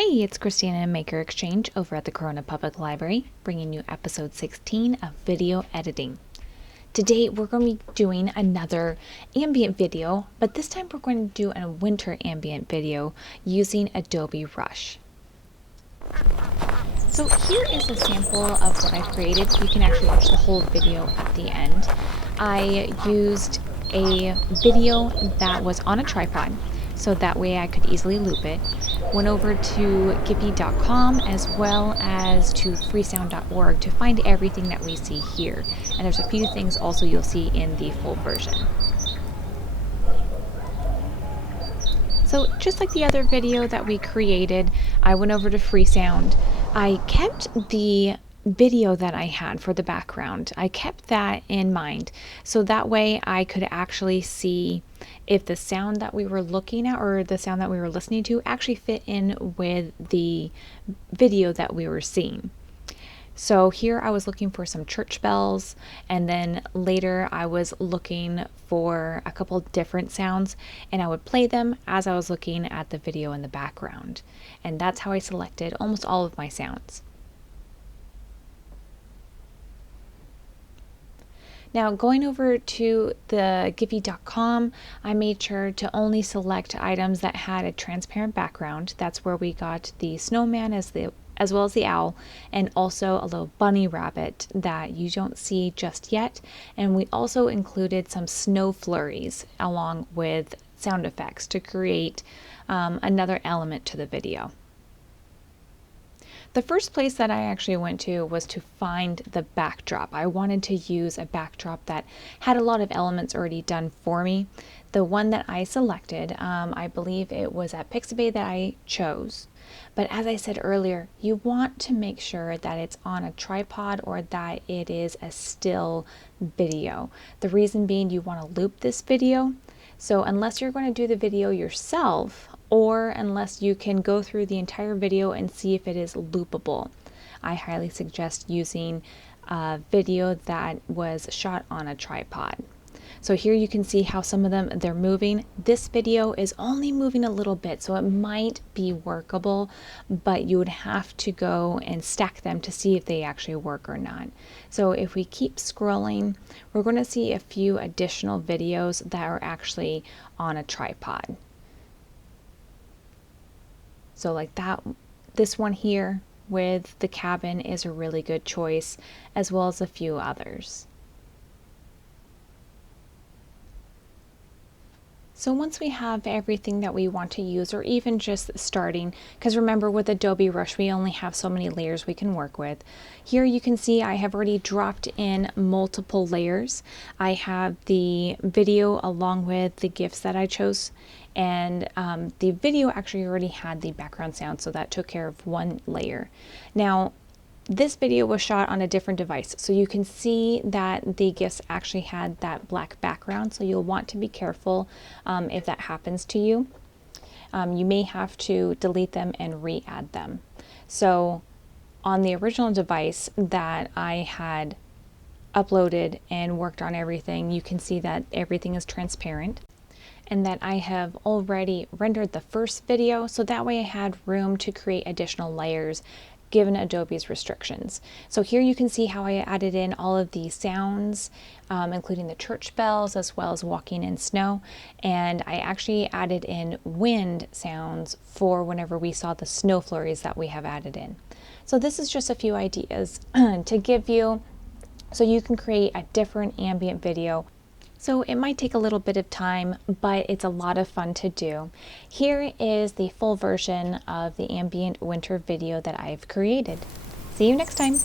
Hey, it's Kristina and Maker Exchange over at the Corona Public Library, bringing you episode 16 of video editing. Today we're going to be doing another ambient video, but this time we're going to do a winter ambient video using Adobe Rush. So here is a sample of what I created. You can actually watch the whole video at the end. I used a video that was on a tripod, so that way I could easily loop it. Went over to Giphy.com as well as to freesound.org to find everything that we see here. And there's a few things also you'll see in the full version. So just like the other video that we created, I went over to Freesound. I kept the video that I had for the background. I kept that in mind, so that way I could actually see if the sound that we were looking at or the sound that we were listening to actually fit in with the video that we were seeing. So here I was looking for some church bells, and then later I was looking for a couple different sounds, and I would play them as I was looking at the video in the background. And that's how I selected almost all of my sounds. Now, going over to the Giphy.com, I made sure to only select items that had a transparent background. That's where we got the snowman as well as the owl, and also a little bunny rabbit that you don't see just yet. And we also included some snow flurries along with sound effects to create another element to the video. The first place that I actually went to was to find the backdrop. I wanted to use a backdrop that had a lot of elements already done for me. The one that I selected, I believe it was at Pixabay that I chose. But as I said earlier, you want to make sure that it's on a tripod or that it is a still video. The reason being, you want to loop this video. So unless you're going to do the video yourself, or unless you can go through the entire video and see if it is loopable, I highly suggest using a video that was shot on a tripod. So here you can see how some of them, they're moving. This video is only moving a little bit, so it might be workable, but you would have to go and stack them to see if they actually work or not. So if we keep scrolling, we're going to see a few additional videos that are actually on a tripod. So like that, this one here with the cabin is a really good choice, as well as a few others. So once we have everything that we want to use, or even just starting, because remember with Adobe Rush we only have so many layers we can work with. Here you can see I have already dropped in multiple layers. I have the video along with the GIFs that I chose, and the video actually already had the background sound, so that took care of one layer. Now this video was shot on a different device, so you can see that the GIFs actually had that black background, so you'll want to be careful if that happens to you. You may have to delete them and re-add them. So on the original device that I had uploaded and worked on everything, you can see that everything is transparent, and that I have already rendered the first video, so that way I had room to create additional layers given Adobe's restrictions. So here you can see how I added in all of the sounds, including the church bells as well as walking in snow, and I actually added in wind sounds for whenever we saw the snow flurries that we have added in. So this is just a few ideas to give you so you can create a different ambient video. So it might take a little bit of time, but it's a lot of fun to do. Here is the full version of the ambient winter video that I've created. See you next time.